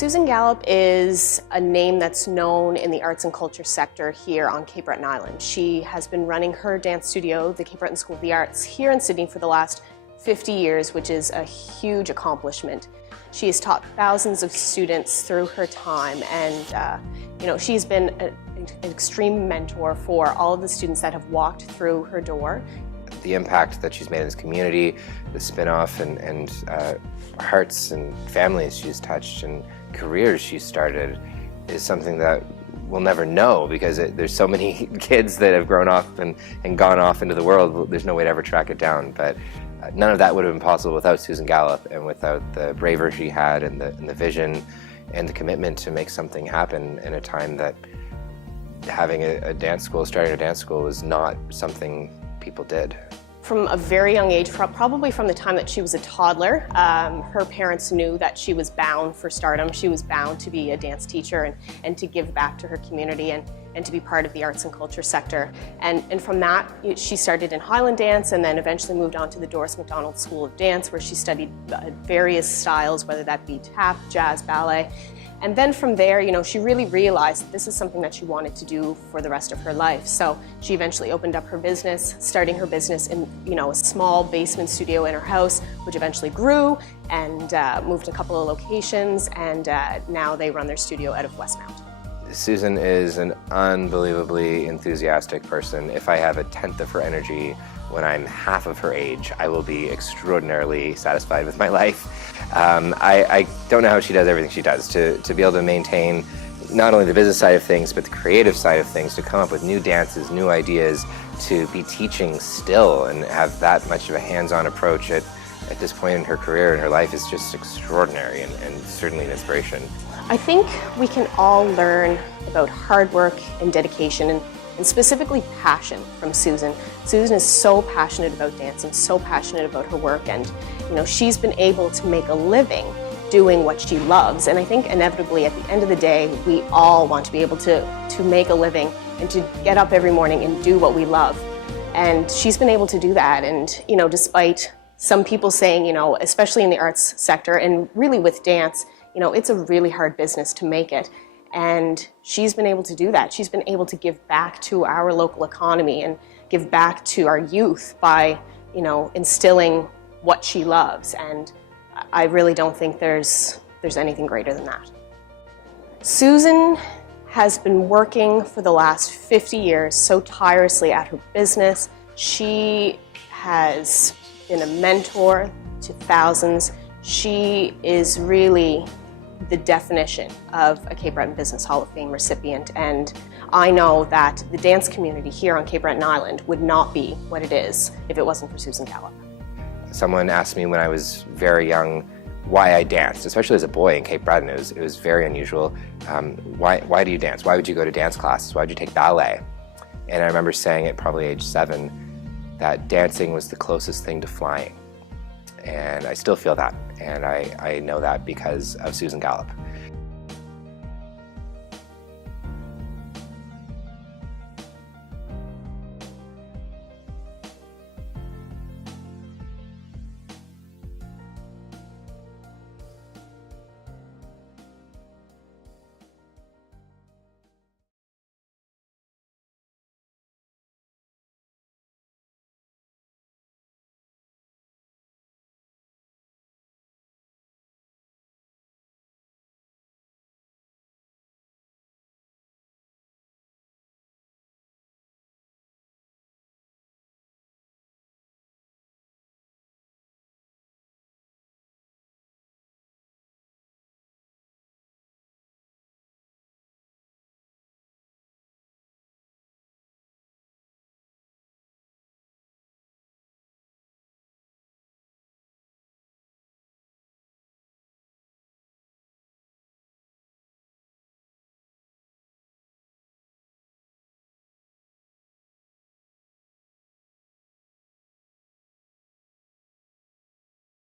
Susan Gallop is a name that's known in the arts and culture sector here on Cape Breton Island. She has been running her dance studio, the Cape Breton School of the Arts, here in Sydney for the last 50 years, which is a huge accomplishment. She has taught thousands of students through her time, and she's been an extreme mentor for all of the students that have walked through her door. The impact that she's made in this community, the spin-off and hearts and families she's touched and careers she's started is something that we'll never know, because there's so many kids that have grown up and gone off into the world. There's no way to ever track it down. But none of that would have been possible without Susan Gallop and without the bravery she had and the vision and the commitment to make something happen in a time that having a dance school, starting a dance school, was not something people did. From a very young age, probably from the time that she was a toddler, her parents knew that she was bound for stardom. She was bound to be a dance teacher and to give back to her community and to be part of the arts and culture sector. And from that, she started in Highland dance and then eventually moved on to the Doris MacDonald School of Dance, where she studied various styles, whether that be tap, jazz, ballet. And then from there, she really realized that this is something that she wanted to do for the rest of her life. So she eventually opened up her business, starting her business in a small basement studio in her house, which eventually grew and moved a couple of locations, and now they run their studio out of Westmount. Susan is an unbelievably enthusiastic person. If I have a tenth of her energy when I'm half of her age, I will be extraordinarily satisfied with my life. I don't know how she does everything she does to be able to maintain not only the business side of things, but the creative side of things, to come up with new dances, new ideas, to be teaching still and have that much of a hands-on approach at this point in her career and her life is just extraordinary and certainly an inspiration. I think we can all learn about hard work and dedication and specifically passion from Susan. Susan is so passionate about dancing, so passionate about her work, and she's been able to make a living doing what she loves. And I think inevitably at the end of the day, we all want to be able to make a living and to get up every morning and do what we love. And she's been able to do that. And despite some people saying, especially in the arts sector and really with dance, it's a really hard business to make it. And she's been able to do that. She's been able to give back to our local economy and give back to our youth by, instilling what she loves. And I really don't think there's anything greater than that. Susan has been working for the last 50 years so tirelessly at her business. She has been a mentor to thousands. She is really the definition of a Cape Breton Business Hall of Fame recipient, and I know that the dance community here on Cape Breton Island would not be what it is if it wasn't for Susan Gallop. Someone asked me when I was very young why I danced, especially as a boy in Cape Breton. It was very unusual. Why do you dance? Why would you go to dance classes? Why would you take ballet? And I remember saying at probably age 7 that dancing was the closest thing to flying. And I still feel that, and I know that because of Susan Gallop.